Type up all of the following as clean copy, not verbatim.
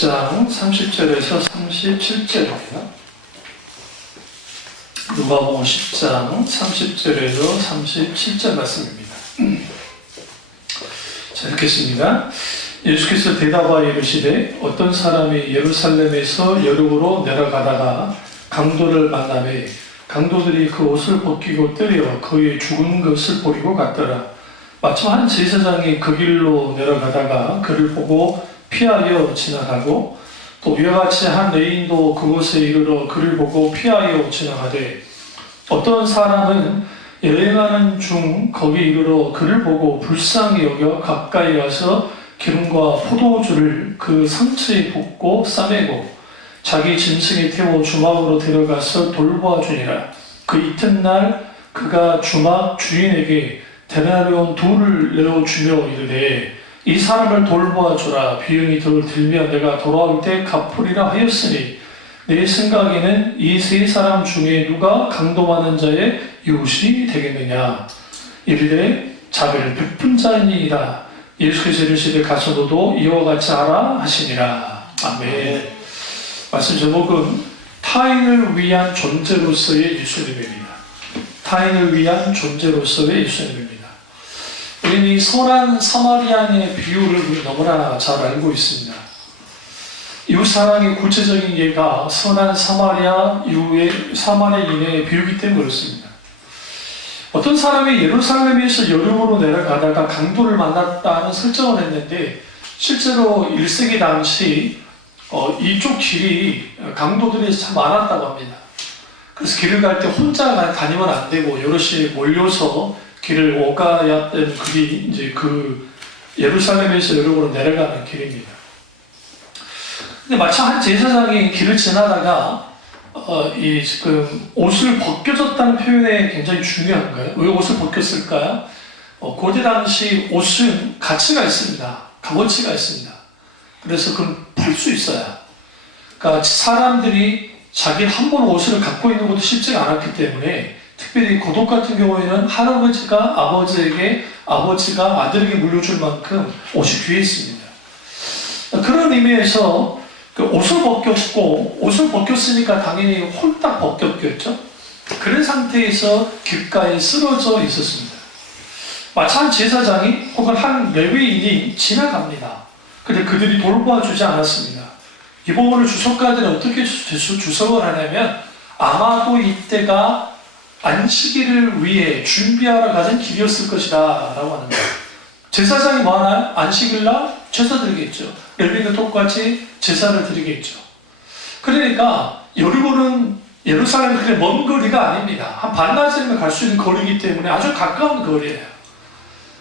10장 30절에서 37절입니다. 누가복음 10장 30절에서 37절 말씀입니다. 자, 읽겠습니다. 예수께서 대답하여 이르시되 어떤 사람이 예루살렘에서 여름으로 내려가다가 강도를 만나매 강도들이 그 옷을 벗기고 때려 그의 죽은 것을 버리고 갔더라. 마침 한 제사장이 그 길로 내려가다가 그를 보고 피하여 지나가고 또 이와 같이 한 레인도 그곳에 이르러 그를 보고 피하여 지나가되 어떤 사람은 여행하는 중 거기 이르러 그를 보고 불쌍히 여겨 가까이 와서 기름과 포도주를 그 상처에 붓고 싸매고 자기 짐승에 태워 주막으로 데려가서 돌보아 주니라. 그 이튿날 그가 주막 주인에게 데나리온 2를 내어주며 이르되 이 사람을 돌보아 주라. 비용이 덜 들면 내가 돌아올 때 갚으리라 하였으니 내 생각에는 이 세 사람 중에 누가 강도받는 자의 이웃이 되겠느냐. 이르되 자비를 베푼 자이니이다. 예수께서 이르시되 가서 너도 이와 같이 하라 하시니라. 아멘. 말씀 제목은 타인을 위한 존재로서의 예수님입니다. 타인을 위한 존재로서의 예수님입니다. 우리는 이 선한 사마리아인의 비유를 우리 너무나 잘 알고 있습니다. 이웃사랑의 구체적인 예가 선한 사마리아인의 비유이기 때문에 그렇습니다. 어떤 사람이 예루살렘에서 여름으로 내려가다가 강도를 만났다는 설정을 했는데 실제로 1세기 당시 이쪽 길이 강도들이 참 많았다고 합니다. 그래서 길을 갈 때 혼자 다니면 안 되고 여럿이 몰려서 길을 오가야 되는 길이 이제 그 예루살렘에서 여름으로 내려가는 길입니다. 근데 마침 한 제사장이 길을 지나다가 지금 옷을 벗겨졌다는 표현에 굉장히 중요한 거예요. 왜 옷을 벗겼을까요? 고대 당시 옷은 가치가 있습니다. 값어치가 있습니다. 그래서 그걸 팔 수 있어요. 그러니까 사람들이 자기 한 번 옷을 갖고 있는 것도 쉽지가 않았기 때문에 특별히 고독 같은 경우에는 할아버지가 아버지에게, 아버지가 아들에게 물려줄 만큼 옷이 귀했습니다. 그런 의미에서 그 옷을 벗겼고, 옷을 벗겼으니까 당연히 홀딱 벗겼겠죠. 그런 상태에서 길가에 쓰러져 있었습니다. 마치 한 제사장이 혹은 한 레위인이 지나갑니다. 근데 그들이 돌보아 주지 않았습니다. 이 부분을 주석가들은 어떻게 주석을 하냐면 아마도 이때가 안식일을 위해 준비하러 가는 길이었을 것이다 라고 하는 거예요. 제사장이 뭐 하나요? 안식일날 제사 드리겠죠. 레위인도 똑같이 제사를 드리겠죠. 그러니까 여리고는 예루살렘 그렇게 먼 거리가 아닙니다. 한 반나절이면 갈 수 있는 거리이기 때문에 아주 가까운 거리예요.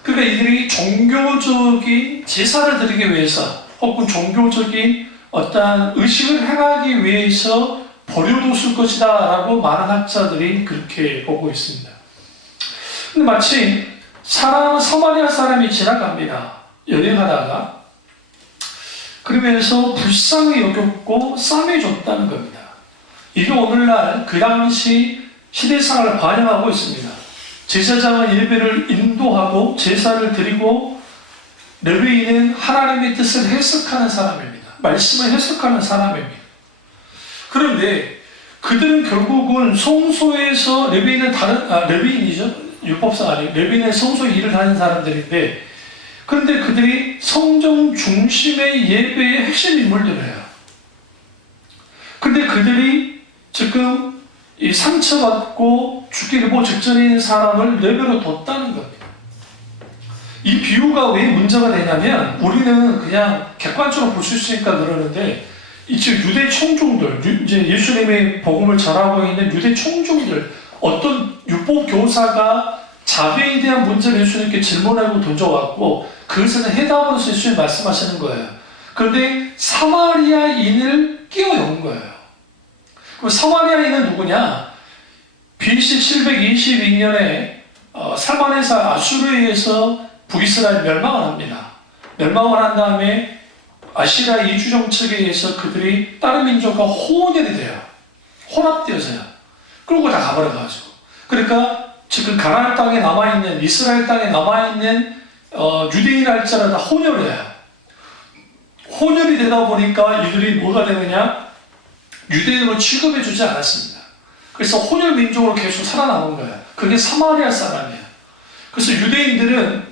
그러니까 이들이 종교적인 제사를 드리기 위해서 혹은 종교적인 어떠한 의식을 행하기 위해서 버려뒀을 것이다 라고 많은 학자들이 그렇게 보고 있습니다. 근데 마치 사마리아 사람이 지나갑니다. 여행하다가. 그러면서 불쌍히 여겼고 싸매줬다는 겁니다. 이게 오늘날 그 당시 시대상을 반영하고 있습니다. 제사장은 예배를 인도하고 제사를 드리고 레위인은 하나님의 뜻을 해석하는 사람입니다. 말씀을 해석하는 사람입니다. 그런데 그들은 결국은 성소에서 레위인은 레위인이죠. 율법상 아니에요. 레위인은 성소에 일을 하는 사람들인데 그런데 그들이 성전 중심의 예배의 핵심 인물들이에요. 근데 그들이 지금 이 상처받고 죽기를 직전인 사람을 내버려 뒀다는 겁니다. 이 비유가 왜 문제가 되냐면 우리는 그냥 객관적으로 볼 수 있으니까 그러는데 즉 유대 청중들, 이제 예수님의 복음을 전하고 있는 유대 청중들, 어떤 율법 교사가 자비에 대한 문제를 예수님께 질문하고 던져왔고 그것에는 해답으로서 예수님이 말씀하시는 거예요. 그런데 사마리아인을 끼워 넣은 거예요. 그럼 사마리아인은 누구냐? BC 722년에 살마네사 아수르에 의해서 북이스라엘 멸망을 합니다. 멸망을 한 다음에 아시리아 이주 정책에 의해서 그들이 다른 민족과 혼혈이 돼요. 혼합되어서요. 그러고 다 가버려가지고. 그러니까 지금 가나안 땅에 남아있는, 이스라엘 땅에 남아있는 유대인 할자를 다 혼혈해요. 혼혈이 되다 보니까 이들이 뭐가 되느냐? 유대인으로 취급해 주지 않았습니다. 그래서 혼혈 민족으로 계속 살아남은 거예요. 그게 사마리아 사람이에요. 그래서 유대인들은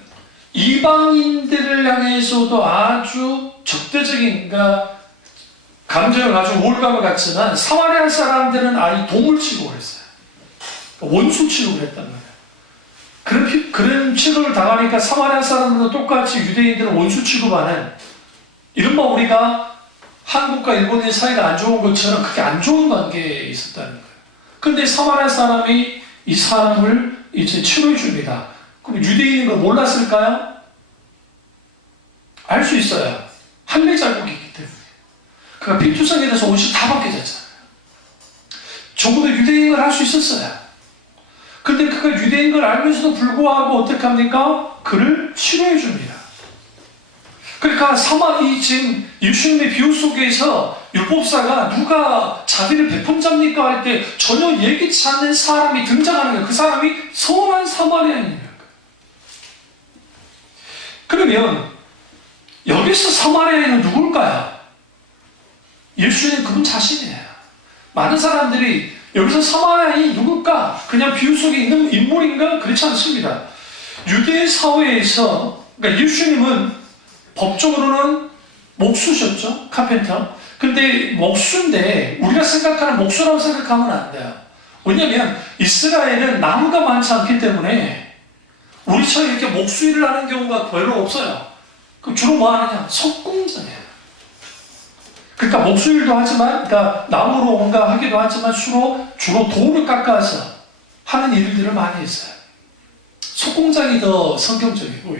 이방인들을 향해서도 아주 적대적인, 그러니까 감정을 가지고 우월감을 갖지만 사마리아 사람들은 아예 동물 취급을 했어요. 원수 취급을 했단 말이에요. 그런 취급을 당하니까 사마리아 사람들도 똑같이 유대인들은 원수 취급하는, 이른바 우리가 한국과 일본의 사이가 안 좋은 것처럼 그렇게 안 좋은 관계에 있었다는 거예요. 그런데 사마리아 사람이 이 사람을 이제 치료해 줍니다. 그럼 유대인인 걸 몰랐을까요? 알 수 있어요. 할례 자국이기 때문에. 그러니까 피투성에 대해서 옷이 다 벗겨졌잖아요. 적어도 유대인인 걸 알 수 있었어요. 근데 그가 유대인 걸 알면서도 불구하고 어떻게 합니까? 그를 치료해 줍니다. 그러니까 지금 예수님의 비유 속에서 율법사가 누가 자비를 베푼 자입니까? 할 때 전혀 예기치 않는 사람이 등장하는 거예요. 그 사람이 선한 사마리아인입니다. 그러면 여기서 사마리아인은 누굴까요? 예수님 그분 자신이에요. 많은 사람들이 여기서 사마리아인이 누굴까? 그냥 비유 속에 있는 인물인가? 그렇지 않습니다. 유대 사회에서, 그러니까 예수님은 법적으로는 목수셨죠? 카펜터. 근데 목수인데 우리가 생각하는 목수라고 생각하면 안 돼요. 왜냐하면 이스라엘은 나무가 많지 않기 때문에 우리처럼 이렇게 목수 일을 하는 경우가 별로 없어요. 그럼 주로 뭐 하느냐? 석공장이에요. 그러니까 목수 일도 하지만, 그러니까 나무로 뭔가 하기도 하지만 주로 돌을 깎아서 하는 일들을 많이 했어요. 석공장이 더 성경적이고,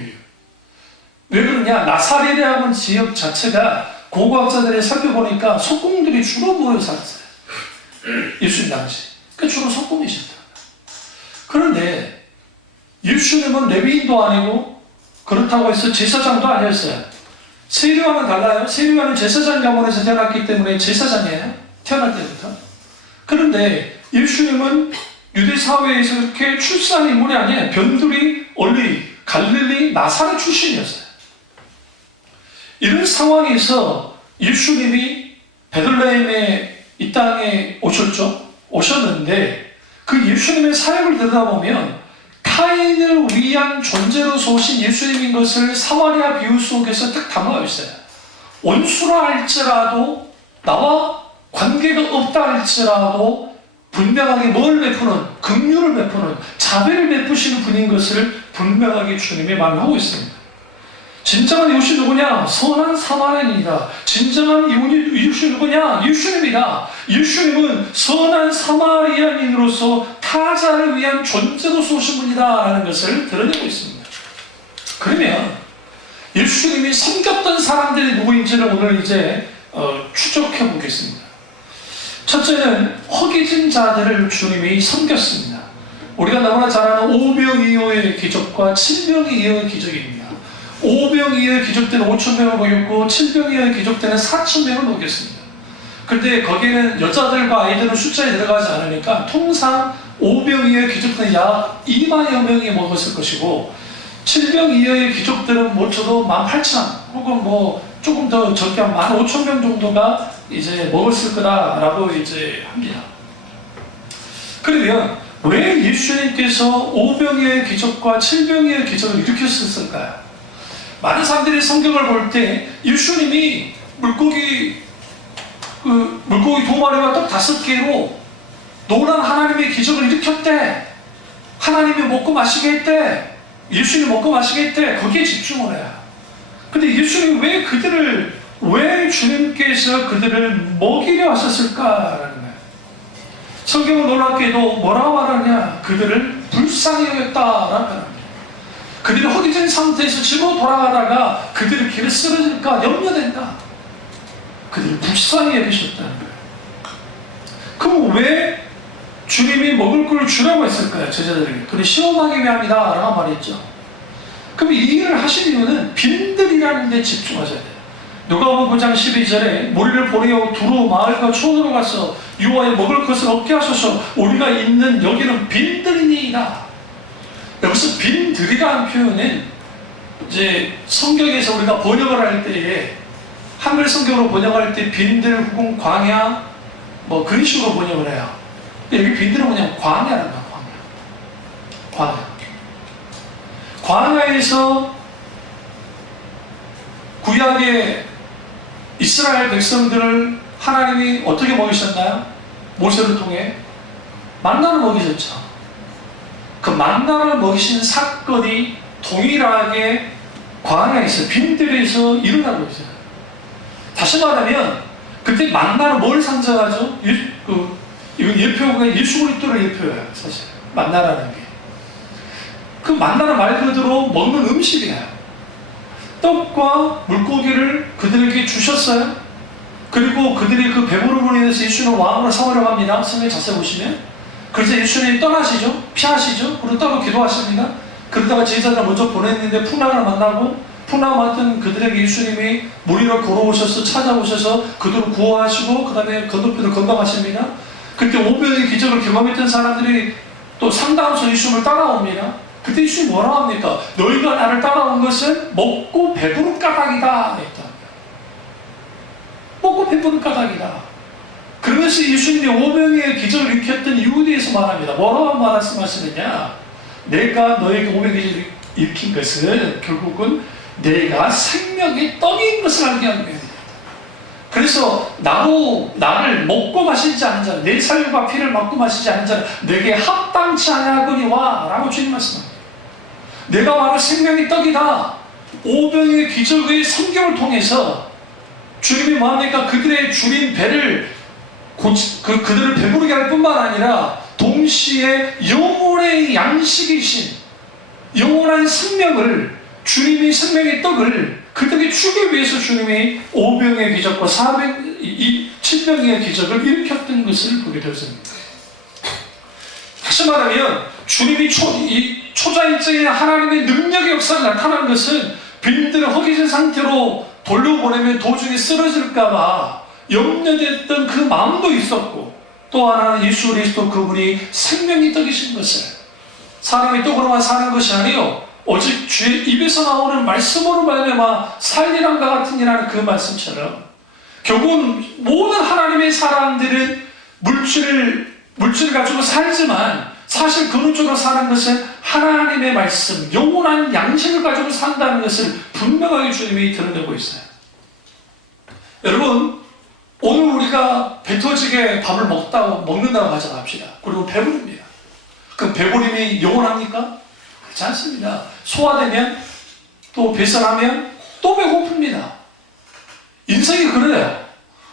왜 그러냐? 나사렛이라는 지역 자체가 고고학자들이 살펴보니까 석공들이 주로 모여 살았어요. 예수님 당시. 그러니까 주로 석공이셨다. 그런데 예수님은 레위인도 아니고 그렇다고 해서 제사장도 아니었어요. 세리와는 달라요. 세리와는 제사장 가문에서 태어났기 때문에 제사장이에요. 태어날 때부터. 그런데 예수님은 유대 사회에서 이렇게 출세한 인물이 아니에요. 변두리, 갈릴리, 나사렛 출신이었어요. 이런 상황에서 예수님이 베들레헴의 이 땅에 오셨는데 그 예수님의 사역을 들여다보면 타인을 위한 존재로서 오신 예수님인 것을 사마리아 비유 속에서 딱 담아 있어요. 원수라 할지라도, 나와 관계가 없다 할지라도 분명하게 뭘 베푸는, 긍휼을 베푸는, 자비를 베푸시는 분인 것을 분명하게 주님이 말하고 있습니다. 진정한 이웃이 누구냐? 선한 사마리아인이다. 진정한 이웃이 누구냐? 예수님이다. 예수님은 선한 사마리아인으로서 타자를 위한 존재로서 오신 분이다 라는 것을 드러내고 있습니다. 그러면 예수님이 섬겼던 사람들이 누구인지를 오늘 이제 추적해 보겠습니다. 첫째는 허기진 자들을 주님이 섬겼습니다. 우리가 너무나 잘 아는 오병이어의 기적과 칠병이어의 기적입니다. 오병이어의 기적 때는 5,000명을 먹였고 7병이어의 기적 때는 4,000명을 먹였습니다. 그런데 거기에는 여자들과 아이들은 숫자에 들어가지 않으니까 통상 오병이어의 기적 때는 약 2만여 명이 먹었을 것이고 7병이어의 기적들은 못 쳐도 18,000 혹은 뭐 조금 더 적게 한 15,000명 정도가 이제 먹었을 거다라고 이제 합니다. 그러면 왜 예수님께서 오병이어의 기적과 7병이어의 기적을 일으켰을까요? 많은 사람들이 성경을 볼 때 예수님이 물고기 2마리와 떡 5개로 놀란 하나님의 기적을 일으켰대. 하나님이 먹고 마시게 했대. 예수님이 먹고 마시게 했대. 거기에 집중을 해요. 근데 예수님이 왜 주님께서 그들을 먹이려 하셨을까라는 거예요. 성경은 놀랍게도 뭐라고 말하냐? 그들을 불쌍히 여겼다라는 거예요. 그들이 허기진 상태에서 집으로 돌아가다가 그들의 길에 쓰러질까 염려된다. 그들을 불쌍히 여기셨다는 거예요. 그럼 왜 주님이 먹을 걸 주라고 했을까요? 제자들에게. 그를 시험하기 위함이다 라고 말했죠. 그럼 이 일을 하신 이유는 빈들이라는 데 집중하셔야 돼요. 누가복음 9장 12절에 무리를 보내어 두루 마을과 촌으로 가서 유아에 먹을 것을 얻게 하소서. 우리가 있는 여기는 빈들이니이다. 여기서 빈들이라는 표현은 이제 성경에서 우리가 번역을 할 때에 한글 성경으로 번역할 때 빈들 혹은 광야 뭐 그런 식으로 번역을 해요. 근데 여기 빈들은 뭐냐면 광야란 말이야. 광야. 광야에서 구약의 이스라엘 백성들을 하나님이 어떻게 먹이셨나요? 모세를 통해 만나를 먹이셨죠. 그 만나를 먹이신 사건이 동일하게 광야에서 빈들에서 일어나고 있어요. 다시 말하면 그때 만나는 뭘 상징하죠? 이건 예표가 예수 그리스도를 예표해요. 사실 만나라는 게. 그 만나는 말 그대로 먹는 음식이에요. 떡과 물고기를 그들에게 주셨어요. 그리고 그들이 그 배부름으로 인해서 예수는 왕으로 삼으려고 합니다. 성경 자세히 보시면. 그래서 예수님이 떠나시죠. 피하시죠. 그리고 따로 기도하십니다. 그러다가 제자들 먼저 보냈는데 풍랑을 만나고 풍랑 맞던 그들에게 예수님이 물 위로 걸어오셔서 찾아오셔서 그들을 구원하시고 그 다음에 건너편을 건강하십니다. 그때 5병의 기적을 경험했던 사람들이 또 상당수 예수님을 따라옵니다. 그때 예수님이 뭐라고 합니까? 너희가 나를 따라온 것은 먹고 배부른 까닭이다 했다. 먹고 배부른 까닭이다. 그러면서 예수님이 5병의 기적을 일으켰던 이유에 대해서 말합니다. 뭐라고 말씀하시느냐? 내가 너에게 5병의 기적을 일으킨 것은 결국은 내가 생명의 떡인 것을 알게 하기 위함이다. 그래서 나를 먹고 마시지 않은 자는 내 살과 피를 먹고 마시지 않은 자는 내게 합당치 아니하거니와 라고 주님 말씀합니다. 내가 바로 생명의 떡이다. 5병의 기적의 성경을 통해서 주님이 뭐합니까? 그들의 줄인 배를 그들을 배부르게 할 뿐만 아니라 동시에 영혼의 양식이신 영원한 생명을 주님이 생명의 떡을 그들에게 주기 위해서 주님이 5병의 기적과 7병의 기적을 일으켰던 것을 보게 되었습니다. 다시 말하면 주님이 초자일적인 하나님의 능력의 역사가 나타난 것은 빈들을 허기진 상태로 돌려보내면 도중에 쓰러질까봐 염려됐던 그 마음도 있었고 또 하나는 예수 그리스도 그분이 생명의 떡이신 것을 사람이 떡으로만 사는 것이 아니요 오직 주의 입에서 나오는 말씀으로 말미암아 살리란과 같은 이라는 그 말씀처럼 결국은 모든 하나님의 사람들은 물질을 가지고 살지만 사실 근원적으로 사는 것은 하나님의 말씀, 영원한 양식을 가지고 산다는 것을 분명하게 주님이 드러내고 있어요. 여러분, 오늘 우리가 배 터지게 밥을 먹는다고 가정합시다. 그리고 배부릅니다. 그럼 배부름이 영원합니까? 그렇지 않습니다. 소화되면 또 배설하면 또 배고픕니다. 인생이 그래요.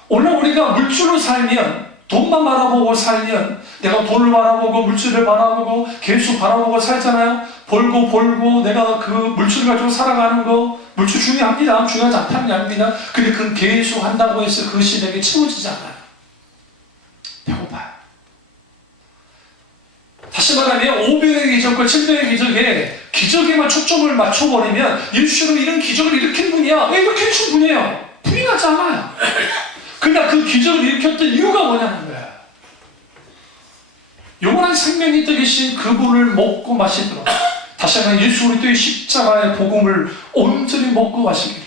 오늘 우리가 물질로 살면 돈만 바라보고 살면 내가 돈을 바라보고 물질을 바라보고 계속 바라보고 살잖아요. 벌고 내가 그 물질을 가지고 살아가는 거 물질 중요합니다. 중요하지 않다는 게 아닙니다. 근데 그건 계속 한다고 해서 그것이 내게 채워지지 않아요. 배고파요. 다시 말하면 5병의 기적과 7병의 기적에만 초점을 맞춰버리면 예수는 이런 기적을 일으킨 분이야. 왜 이렇게 해준 분이에요? 분이 나지 않아요. 그러나 그 기적을 일으켰던 이유가 뭐냐는 거야. 영원한 생명이 되신 그분을 먹고 마시도록 다시 한번 예수 그리스도의 십자가의 복음을 온전히 먹고 마시기를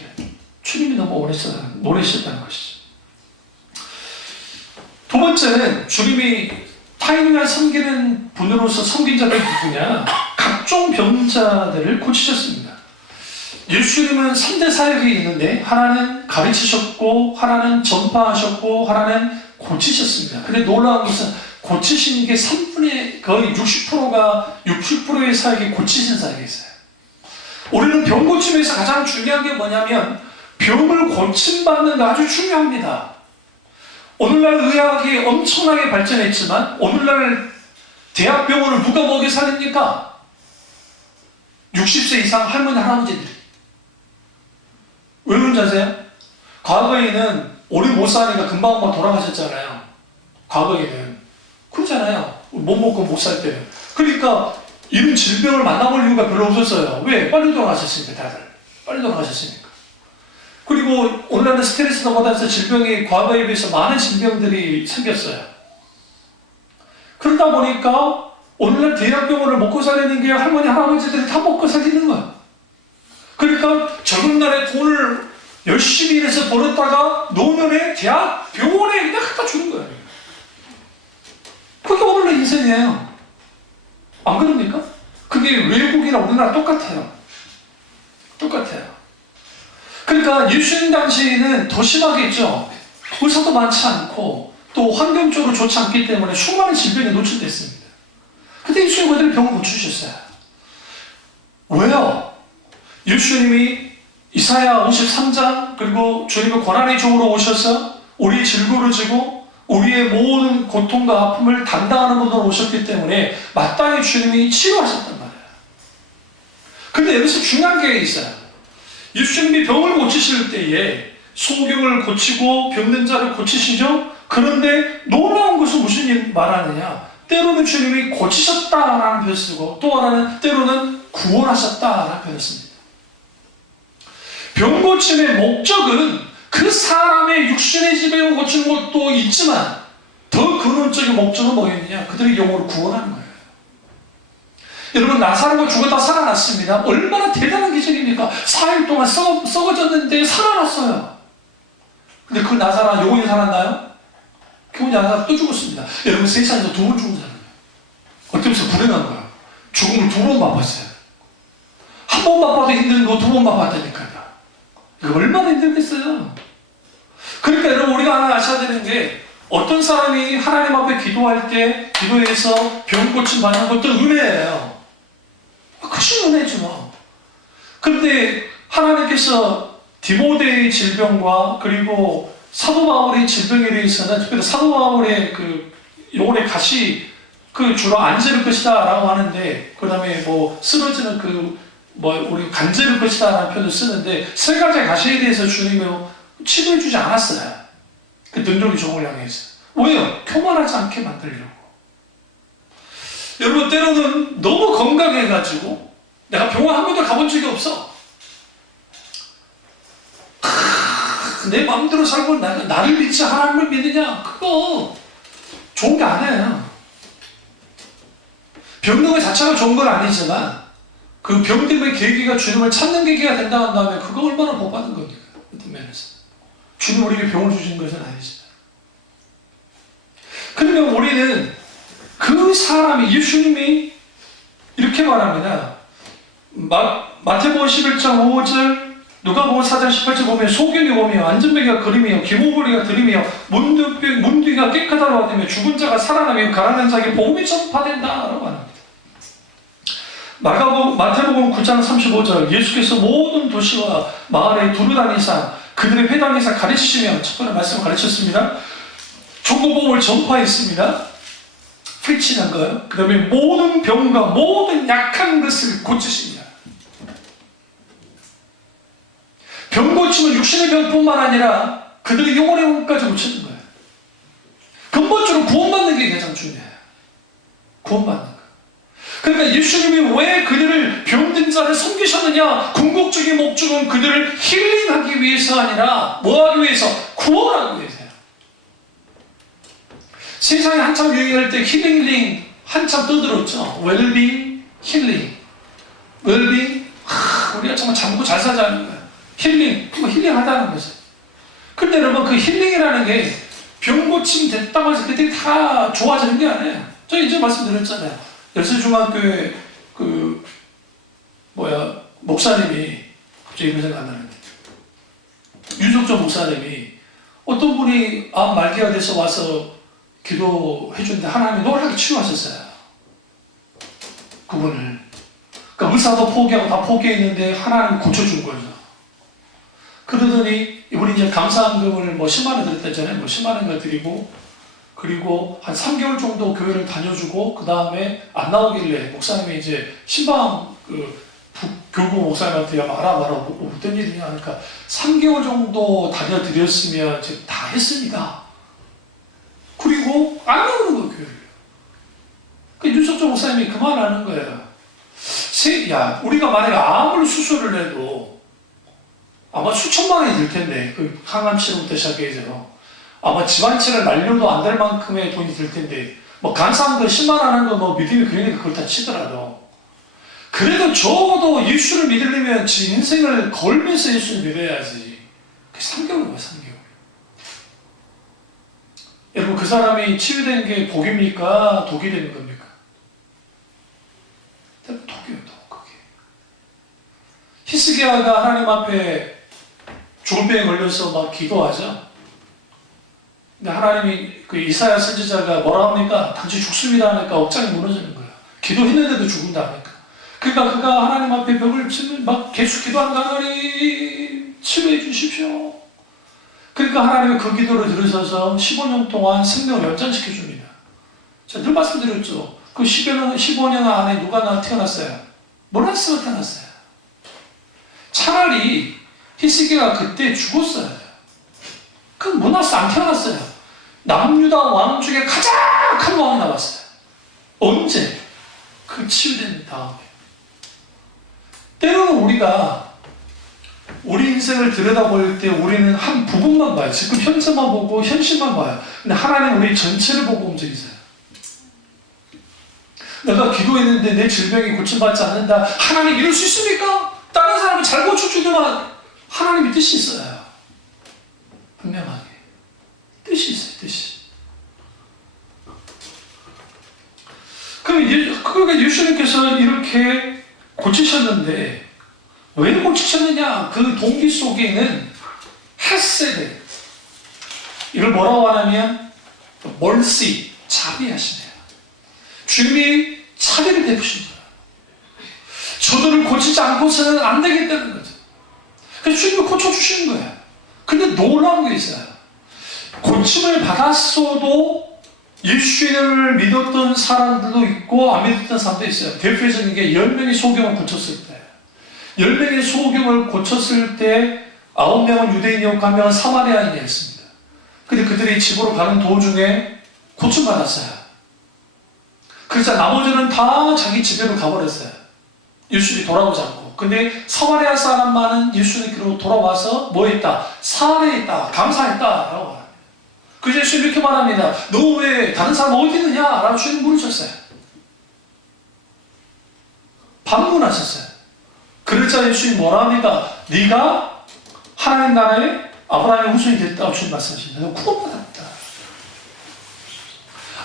주님이 너무 원하셨다는 것이죠. 두 번째는 주님이 타인을 섬기는 분으로서 섬긴 자들이 누구냐? 각종 병자들을 고치셨습니다. 예수님은 3대 사역이 있는데 하나는 가르치셨고 하나는 전파하셨고 하나는 고치셨습니다. 근데 놀라운 것은 고치신 게 3분의 거의 60%의 사역이 고치신 사역이 있어요. 우리는 병 고침에서 가장 중요한 게 뭐냐면 병을 고침받는 게 아주 중요합니다. 오늘날 의학이 엄청나게 발전했지만 오늘날 대학병원을 누가 먹여 살립니까? 60세 이상 할머니 할아버지들이. 왜 그런지 아세요? 과거에는 오래 못 사니까 금방 돌아가셨잖아요. 과거에는 그렇잖아요. 못 먹고 못 살 때는. 그러니까 이런 질병을 만나볼 이유가 별로 없었어요. 왜? 빨리 돌아가셨으니까. 다들 빨리 돌아가셨으니까. 그리고 오늘날은 스트레스가 받아서 질병이 과거에 비해서 많은 질병들이 생겼어요. 그러다 보니까 오늘날 대학병원을 먹고 살리는 게 할머니 할아버지들이 다 먹고 살리는 거야. 그러니까 적은 날에 돈을 열심히 일해서 벌었다가 노년에 대학 병원에 그냥 갖다 주는 거예요. 그게 오늘의 인생이에요. 안 그럽니까? 그게 외국이나 우리나라 똑같아요. 똑같아요. 그러니까 예수님 당시에는 더 심하겠죠. 의사도 많지 않고 또 환경적으로 좋지 않기 때문에 수많은 질병에 노출됐습니다. 근데 예수님 그들이 병을 고치셨어요. 왜요? 예수님이 이사야 53장 그리고 주님의 고난의 종으로 오셔서 우리의 질고를 지고 우리의 모든 고통과 아픔을 담당하는 분으로 오셨기 때문에 마땅히 주님이 치료하셨단 말이에요. 근데 여기서 중요한 게 있어요. 예수님이 병을 고치실 때에 소경을 고치고 병든 자를 고치시죠? 그런데 놀라운 것은 무슨 말하느냐? 때로는 주님이 고치셨다라는 표현을 쓰고 또 하나는 때로는 구원하셨다라는 표현을 씁니다. 병 고침의 목적은 그 사람의 육신의 질병을 고치는 것도 있지만 더 근원적인 목적은 뭐였느냐? 그들의 영혼을 구원하는 거예요. 여러분 나사로가 죽었다 살아났습니다. 얼마나 대단한 기적입니까? 4일 동안 썩어졌는데 살아났어요. 근데 그 나사로가 영원히 살았나요? 교훈이 하나 또 죽었습니다. 여러분 세상에서 두 번 죽은 사람이에요. 어쩌면서 불행한 거예요. 죽음을 두 번 맛봤어요. 한 번 맛봐도 힘든 거 두 번 맛봤다니까요. 이거 얼마나 힘들겠어요. 그러니까 여러분 우리가 하나 아셔야 되는 게 어떤 사람이 하나님 앞에 기도할 때 기도해서 병 고침 받는 것도 은혜예요. 크신 은혜죠 뭐. 그런데 하나님께서 디모데의 질병과 그리고 사도 바울의 질병에 대해서는 특별히 사도 바울의 그 영혼의 가시 그 주로 안제를 것이다 라고 하는데 그 다음에 뭐 쓰러지는 우리 간제를 것이다 라는 표현을 쓰는데 세 가지 가시에 대해서 주님이 치료해 주지 않았어요. 그 능력이 종을 향해서. 왜요? 교만하지 않게 만들려고. 여러분 때로는 너무 건강해가지고 내가 병원 한 번도 가본 적이 없어. 내 마음대로 살고 나를 믿지 하나님을 믿느냐? 그거 좋은 게 아니에요. 병든 것 자체가 좋은 건 아니지만 그 병듦의 계기가 주님을 찾는 계기가 된다 한다면 그거 얼마나 복받은 겁니까? 어떤 면에서. 주님 우리에게 병을 주신 것은 아니지만. 그러면 우리는 그 사람이 예수님이 이렇게 말합니다. 마태복음 11장 5절 누가복음 4장 18절 보면 소경이 오며 안전뱅이가 걸으며 기모거리가 들으며 문둥이가 깨끗하다고 하며 죽은 자가 살아나며 가난한 자에게 복음이 전파된다라고 합니다. 마태복음 9장 35절 예수께서 모든 도시와 마을에 두루다니사 그들의 회당에서 가르치시며 첫 번째 말씀을 가르쳤습니다. 종교복음을 전파했습니다. 프리치는 거예요. 그 다음에 모든 병과 모든 약한 것을 고치십니다. 병 고치면 육신의 병뿐만 아니라 그들의 영혼의 병까지 고치는 거예요. 근본적으로 구원받는 게 가장 중요해요. 구원받는 거. 그러니까 예수님이 왜 그들을 병든 자를 섬기셨느냐? 궁극적인 목적은 그들을 힐링하기 위해서 아니라 뭐하기 위해서? 구원하기 위해서요. 세상에 한참 유행할 때 힐링 한참 떠들었죠. 웰빙, 힐링. 웰빙, 우리가 정말 잠고 잘 살자는 거예요. 힐링, 그거 힐링하다는 거죠. 근데 여러분 그 힐링이라는 게 병 고침 됐다고 해서 그들이 다 좋아지는 게 아니에요. 저 이제 말씀드렸잖아요. 열세중학교에 목사님이 갑자기 이런 생각 안 나는데 윤석전 목사님이 어떤 분이 암 말기가 돼서 와서 기도해 주는데 하나님이 놀랍게 치유하셨어요. 그분을. 그러니까 의사도 포기하고 다 포기했는데 하나님이 고쳐준 거죠. 그러더니 이분이 이제 감사함금을 10만 원 드렸다잖아요. 10만 원을 드리고 그리고 한 3개월 정도 교회를 다녀주고 그 다음에 안 나오길래 목사님이 이제 신방 교구 목사님한테 알아봐라 어떤 일이냐 하니까 3개월 정도 다녀드렸으면 지금 다 했습니다. 그리고 안 나오는 거예요, 교회를. 그 윤석철 목사님이 그 말 하는 거예요. 야, 우리가 만약에 암을 수술을 해도 아마 수천만 원이 들 텐데, 그 항암 치료부터 시작해서 아마 집안치를 날려도 안 될 만큼의 돈이 들 텐데, 간사한 거 10만 원 하는 거 믿음이 그러니까 그걸 다 치더라도, 그래도 적어도 예수를 믿으려면 지 인생을 걸면서 예수를 믿어야지. 그 3개월이에요, 3개월. 여러분, 그 사람이 치유된 게 복입니까? 독이 되는 겁니까? 독이에요, 독. 그게. 히스기야가 하나님 앞에 죽을 병에 걸려서 막 기도하죠. 근데 하나님이 그 이사야 선지자가 뭐라 합니까? 단지 죽습니다 하니까 억장이 무너지는 거예요. 기도했는데도 죽는다 하니까. 그러니까 그가 하나님 앞에 벽을 치면 막 계속 기도한다. 하나님 치료해 주십시오. 그러니까 하나님이 그 기도를 들으셔서 15년 동안 생명을 연장시켜 줍니다. 제가 늘 말씀드렸죠. 그 15년 안에 누가 태어났어요? 모라스가 태어났어요. 차라리 히스기야가 그때 죽었어야 돼요. 그 모나스 안 태어났어요. 남유다 왕 중에 가장 큰 왕이 나왔어요. 언제? 그 치유된 다음에. 때로는 우리가 우리 인생을 들여다볼 때 우리는 한 부분만 봐요. 지금 현재만 보고 현실만 봐요. 근데 하나님은 우리 전체를 보고 움직이세요. 내가 기도했는데 내 질병이 고침받지 않는다. 하나님 이럴 수 있습니까? 다른 사람은 잘 고쳐주지만 하나님이 뜻이 있어요. 분명하게. 뜻이 있어요. 뜻이. 그러니까 예수님께서 이렇게 고치셨는데 왜 고치셨느냐? 그 동기 속에는 헤세드, 이걸 뭐라고 하냐면 멀시, 자비하시네요. 주님이 자비를 베푸신 거예요. 저들을 고치지 않고서는 안 되겠다는 거죠. 그래서 주님이 고쳐주시는 거예요. 근데 놀라운 게 있어요. 고침을 받았어도 예수님을 믿었던 사람들도 있고 안 믿었던 사람도 있어요. 대표적인 게 10명이 소경을 고쳤을 때, 10명의 소경을 고쳤을 때 9명은 유대인이었고 1명은 사마리아인이었습니다. 근데 그들이 집으로 가는 도중에 고침받았어요. 그래서 나머지는 다 자기 집으로 가버렸어요. 예수님이 돌아오지 않고. 근데 사마리아 사람만은 예수님께로 돌아와서 뭐 했다? 사례했다. 감사했다. 라고 말합니다. 그래서 예수님이 이렇게 말합니다. 너 왜 다른 사람 어디 있느냐? 라고 주님 물으셨어요. 반문하셨어요. 그러자 예수님이 뭐라 합니까? 네가 하나님 나라의 아브라함의 후손이 됐다고 주님 말씀하십니다. 너 구원받았다.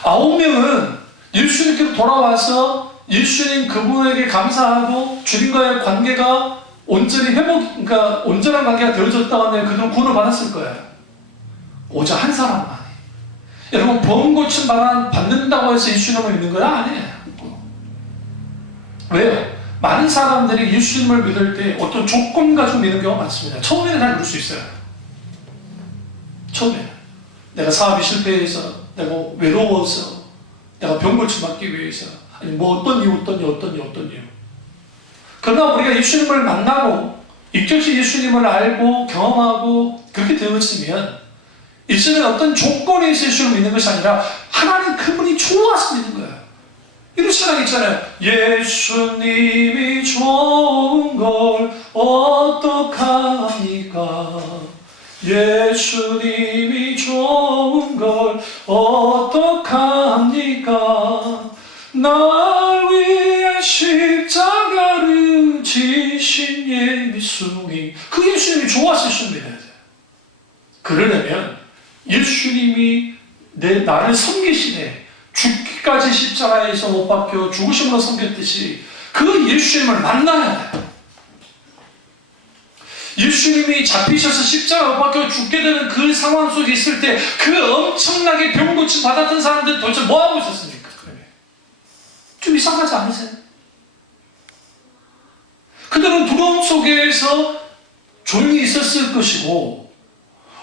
9명은 예수님께로 돌아와서 예수님 그분에게 감사하고 주님과의 관계가 온전히 그러니까 온전한 관계가 되어졌다고 하면 그들은 구원을 받았을 거예요. 오직 한 사람만이. 여러분, 병 고침 받는다고 해서 예수님을 믿는 건 아니에요. 왜요? 많은 사람들이 예수님을 믿을 때 어떤 조건 가지고 믿는 경우가 많습니다. 처음에는 다 그럴 수 있어요. 처음에는. 내가 사업이 실패해서, 내가 외로워서, 내가 병 고침 받기 위해서, 아니 뭐 어떤 이유. 그러나 우리가 예수님을 만나고 입적시 예수님을 알고 경험하고 그렇게 되었으면 이제는 어떤 조건에 있어 예수님을 믿는 것이 아니라 하나님 그분이 좋아서 믿는 거예요. 이런 신앙 있잖아요. 예수님이 좋은 걸 어떡합니까? 예수님이 좋은 걸 어떡합니까? 날 위해 십자가를 지신 예수님. 그 예수님이 좋아서 예수님 믿어야 돼요. 그러려면 예수님이 나를 섬기시네, 죽기까지 십자가에서 못 박혀 죽으심으로 섬겼듯이 그 예수님을 만나야 돼요. 예수님이 잡히셔서 십자가 못 박혀 죽게 되는 그 상황 속에 있을 때 그 엄청나게 병 고침 받았던 사람들 도대체 뭐하고 있었습니까? 좀 이상하지 않으세요? 그들은 두려움 속에서 조용히 있었을 것이고,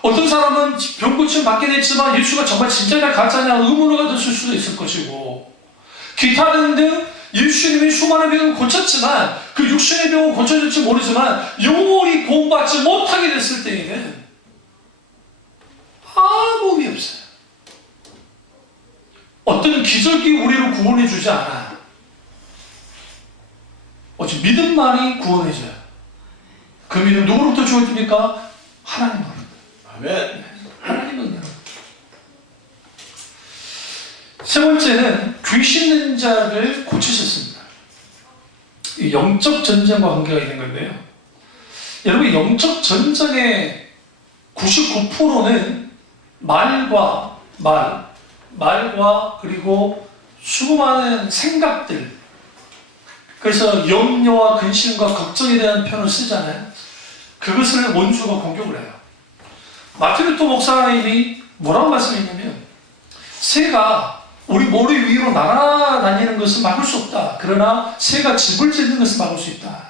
어떤 사람은 병 고침 받게 됐지만 예수가 정말 진짜냐 가짜냐 의문을 가졌을 수도 있을 것이고, 기타 등등 예수님이 수많은 병을 고쳤지만 그 육신의 병은 고쳐질지 모르지만 영원히 구원받지 못하게 됐을 때에는 아무 의미 없어요. 어떤 기적이 우리를 구원해 주지 않아요. 오직 믿음만이 구원해줘요. 그 믿음 누구로부터 주어집니까? 하나님으로부터. 아멘. 하나님은. 세 번째는 귀 씻는 자를 고치셨습니다. 이 영적 전쟁과 관계가 있는 건데요. 여러분, 영적 전쟁에 99%는 말과 그리고 수많은 생각들, 그래서 염려와 근심과 걱정에 대한 표현을 쓰잖아요. 그것을 원수가 공격을 해요. 마틴 루터 목사님이 뭐라고 말씀했냐면, 새가 우리 머리 위로 날아다니는 것은 막을 수 없다. 그러나 새가 집을 짓는 것은 막을 수 있다.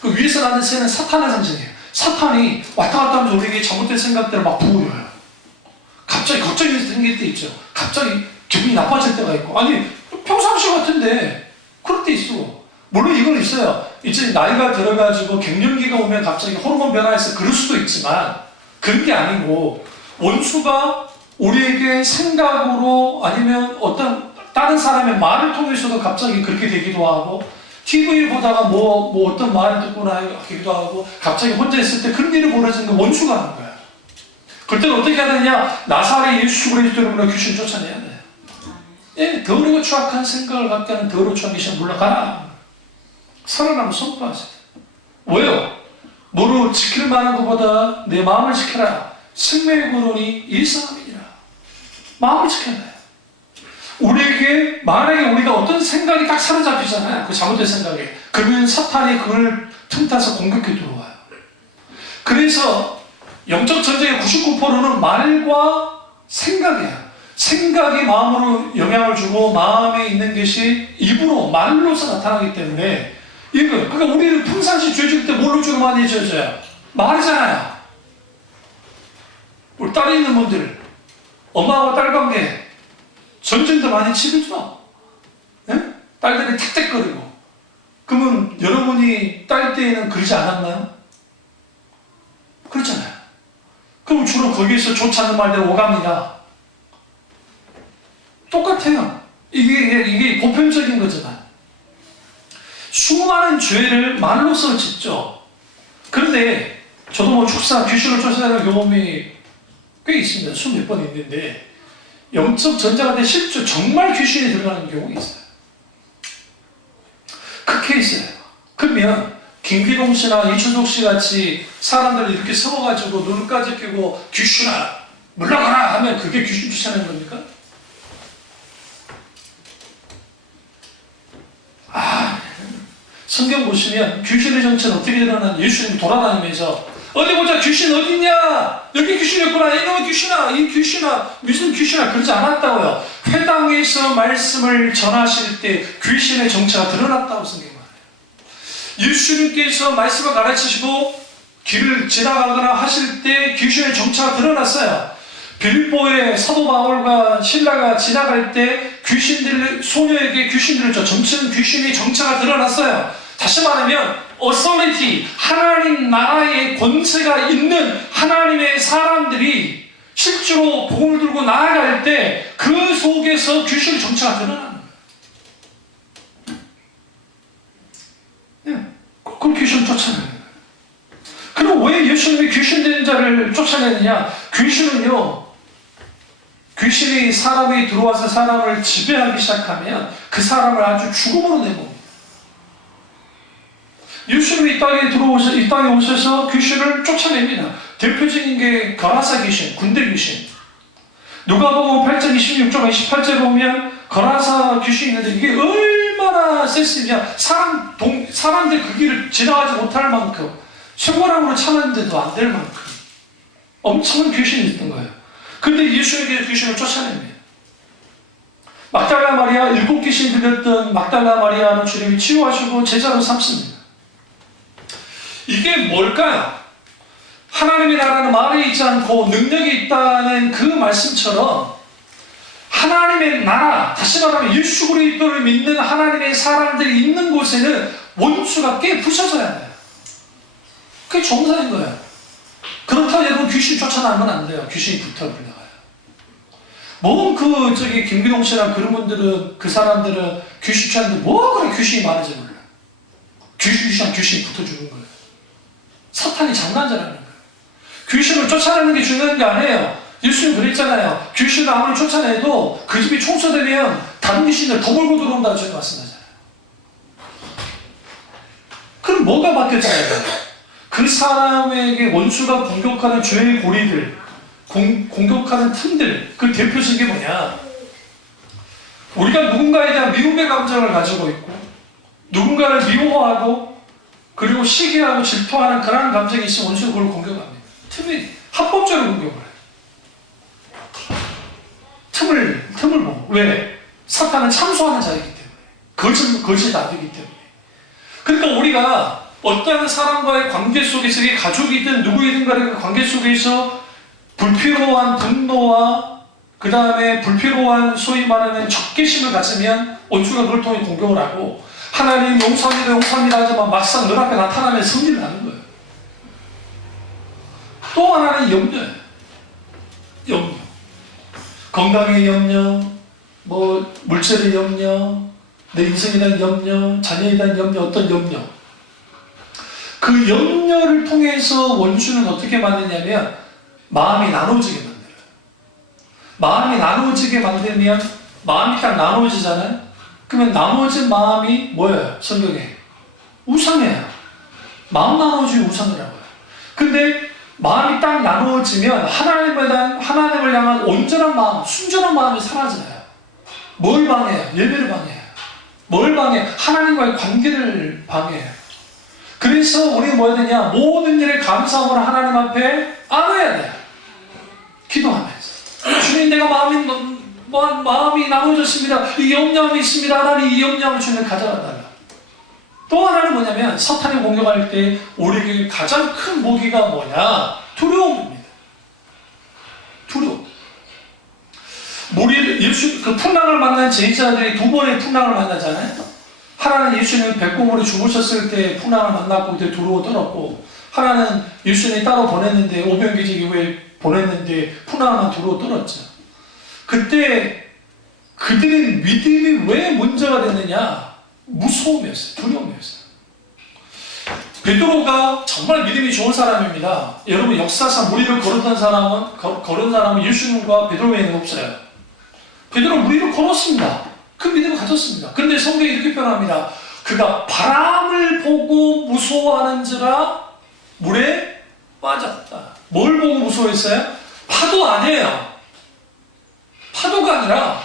그 위에서 나는 새는 사탄의 상징이에요. 사탄이 왔다 갔다 하면서 우리에게 잘못된 생각들을 막 부어줘요. 갑자기 걱정이 생길 때 있죠. 갑자기 기분이 나빠질 때가 있고, 아니 평상시 같은데 그럴 때 있어. 물론 이건 있어요. 이제 나이가 들어가지고 갱년기가 오면 갑자기 호르몬 변화해서 그럴 수도 있지만, 그런 게 아니고 원수가 우리에게 생각으로 아니면 어떤 다른 사람의 말을 통해서도 갑자기 그렇게 되기도 하고, TV 보다가 뭐 어떤 말을 듣거나 하기도 하고, 갑자기 혼자 있을 때 그런 일이 벌어지는 거 원수가 하는 거야. 그때는 어떻게 해야 되냐? 나사렛 예수 그리스도 이름으로 귀신 쫓아내야 돼. 예, 더러고 추악한 생각을 갖게 하는 더러고 추악한 귀신 물러가라. 살아남을 선포하세요. 왜요? 너로 지킬 만한 것보다 내 마음을 지켜라. 생명의 근원이 일상함이니라. 마음을 지켜야 돼요. 우리에게 만약에 우리가 어떤 생각이 딱 사로잡히잖아요. 그 잘못된 생각에. 그러면 사탄이 그걸 틈타서 공격해 들어와요. 그래서 영적 전쟁의 99%는 말과 생각이에요. 생각이 마음으로 영향을 주고 마음에 있는 것이 입으로 말로서 나타나기 때문에, 이거 그러니까 우리는 평상시 죄질 때 뭘로 주로 많이 죄져요? 말이잖아요. 우리 딸이 있는 분들, 엄마와 딸 관계 전쟁도 많이 치르죠. 네? 딸들이 탁탁거리고. 그러면 여러분이 딸 때에는 그러지 않았나요? 그렇잖아요. 그럼 주로 거기에서 좋지 않은 말들 오갑니다. 똑같아요. 이게 보편적인 거잖아요. 수많은 죄를 말로써 짓죠. 그런데 저도 뭐 축사 귀신을 쫓아내는 경험이 꽤 있습니다. 20몇 번 있는데, 영적 전쟁할 때 실제 정말 귀신이 들어가는 경우가 있어요. 그 케이스예요. 그러면 김기동 씨나 이춘석 씨 같이 사람들이 이렇게 서가지고 눈까지 끼고 귀신아 물러가라 하면 그게 귀신 쫓아내는 겁니까? 성경 보시면 귀신의 정체는 어떻게 드러나는, 예수님이 돌아다니면서 어디 보자 귀신 어디냐, 여기 귀신이었구나, 이놈의 귀신아, 이 귀신아, 무슨 귀신아, 그러지 않았다고요. 회당에서 말씀을 전하실 때 귀신의 정체가 드러났다고 성경이 말해요. 예수님께서 말씀을 가르치시고 길을 지나가거나 하실 때 귀신의 정체가 드러났어요. 빌보의 사도 바울과 신라가 지나갈 때 소녀에게 귀신들을 점치는 귀신의 정체가 드러났어요. 다시 말하면 authority, 하나님 나라의 권세가 있는 하나님의 사람들이 실제로 복음을 들고 나아갈 때 그 속에서 귀신의 정체가 드러나는 거예요. 그럼 귀신을 쫓아내는 거예요. 그럼 왜 예수님이 귀신 된 자를 쫓아내느냐? 귀신이 사람이 들어와서 사람을 지배하기 시작하면 그 사람을 아주 죽음으로 내봅니다. 예수님이 이 땅에 오셔서 귀신을 쫓아냅니다. 대표적인 게 거라사 귀신, 군대 귀신. 누가복음 8장 26절 28절에 보면 거라사 귀신이 있는데, 이게 얼마나 셌으냐, 사람들 그 길을 지나가지 못할 만큼 쇠고랑으로 참았는데도 안 될 만큼 엄청난 귀신이 있던 거예요. 그런데 예수에게 귀신을 쫓아냅니다. 막달라 마리아, 7 귀신이 들렸던 막달라 마리아는 주님이 치유하시고 제자로 삼습니다. 이게 뭘까요? 하나님의 나라는 말이 있지 않고 능력이 있다는 그 말씀처럼 하나님의 나라, 다시 말하면 예수 그리스도를 믿는 하나님의 사람들이 있는 곳에는 원수가 깨 부셔져야 돼요. 그게 정상인 거예요. 그렇다고 여러분 귀신 쫓아나면 안 돼요. 귀신이 붙어버려요. 김기동 씨랑 그런 분들은, 그 사람들은 귀신 쫓아내는데 뭐 그래 귀신이 많은지 몰라요. 귀신이 붙어주는 거예요. 사탄이 장난질하는 거예요. 귀신을 쫓아내는 게 중요한 게 아니에요. 예수님 그랬잖아요. 귀신을 아무리 쫓아내도 그 집이 청소되면 다른 귀신을 더 몰고 들어온다고 저희가 말씀하잖아요. 그럼 뭐가 바뀌었잖아요. 그 사람에게 원수가 공격하는 죄의 고리들, 공격하는 틈들, 그 대표적인 게 뭐냐? 우리가 누군가에 대한 미움의 감정을 가지고 있고, 누군가를 미워하고, 그리고 시기하고 질투하는 그런 감정이 있으면 원수가 그걸 공격합니다. 합법적으로 공격을 해요. 틈을 보고. 왜? 사탄은 참소하는 자이기 때문에. 거짓이 안 되기 때문에. 그러니까 우리가 어떠한 사람과의 관계 속에서, 이게 가족이든 누구이든 간의 관계 속에서 불필요한 분노와 그 다음에 불필요한 소위 말하는 적개심을 가지면 원수가 그걸 통해 공격을 하고, 하나님 용서합니다 용서합니다 하지만 막상 너 앞에 나타나면 성질을 나는 거예요. 또 하나는 염려예요. 염려. 건강의 염려, 뭐 물질의 염려, 내 인생에 대한 염려, 자녀에 대한 염려, 어떤 염려. 그 염려를 통해서 원수는 어떻게 만드냐면 마음이 나눠지게 만들어요. 마음이 나눠지게 만들면 마음이 딱 나눠지잖아요. 그러면 나눠진 마음이 뭐예요? 성경에 우상이에요. 마음 나눠지고 우상이라고요. 근데 마음이 딱 나누어지면 하나님을 향한 온전한 마음, 순전한 마음이 사라져요. 뭘 방해해요? 예배를 방해해요. 뭘 방해해요? 하나님과의 관계를 방해해요. 그래서 우리는 뭐 해야 되냐? 모든 일에 감사함으로 하나님 앞에 안아야 돼요. 기도하면서. 주님, 내가 마음이 나눠졌습니다. 이 염려함이 있습니다. 하나님, 이 염려함을 주님 가져가달라. 또 하나는 뭐냐면 사탄이 공격할 때 우리에게 가장 큰 무기가 뭐냐? 두려움입니다. 두려움. 예수 그 풍랑을 만난 제자들이 두 번의 풍랑을 만나잖아요. 하나는 예수님이 백곰으로 주무셨을 때 풍랑을 만났고 그때 두려워 떨었고, 하나는 예수님이 따로 보냈는데 오병기지 이후에 보냈는데 풍랑만 두려워 떨었죠. 그때 그들의 믿음이 왜 문제가 됐느냐? 무서움이었어요. 두려움이었어요. 베드로가 정말 믿음이 좋은 사람입니다. 여러분, 역사상 무리를 걸었던 사람은 예수님과 베드로 외에는 없어요. 베드로 무리를 걸었습니다. 그 믿음을 가졌습니다. 그런데 성경이 이렇게 표현합니다. 그가 바람을 보고 무서워하는지라 물에 빠졌다. 뭘 보고 무서워했어요? 파도 아니에요. 파도가 아니라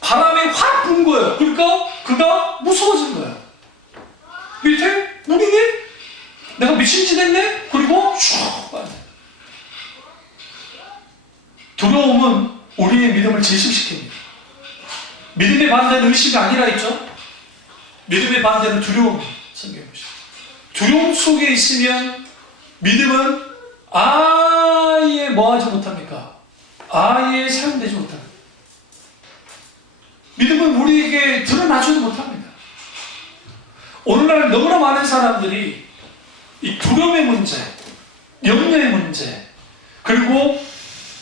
바람이 확 분 거예요. 그러니까 그가 무서워진 거예요. 밑에 물이네? 내가 미친 짓 했네? 그리고 슉 빠져. 두려움은 우리의 믿음을 질식시킵니다. 믿음의 반대는 의식이 아니라 했죠? 믿음의 반대는 두려움. 성경에 보시죠. 두려움 속에 있으면 믿음은 아예 뭐하지 못합니까? 아예 사용되지 못합니다. 믿음은 우리에게 드러나지도 못합니다. 오늘날 너무나 많은 사람들이 이 두려움의 문제, 염려의 문제, 그리고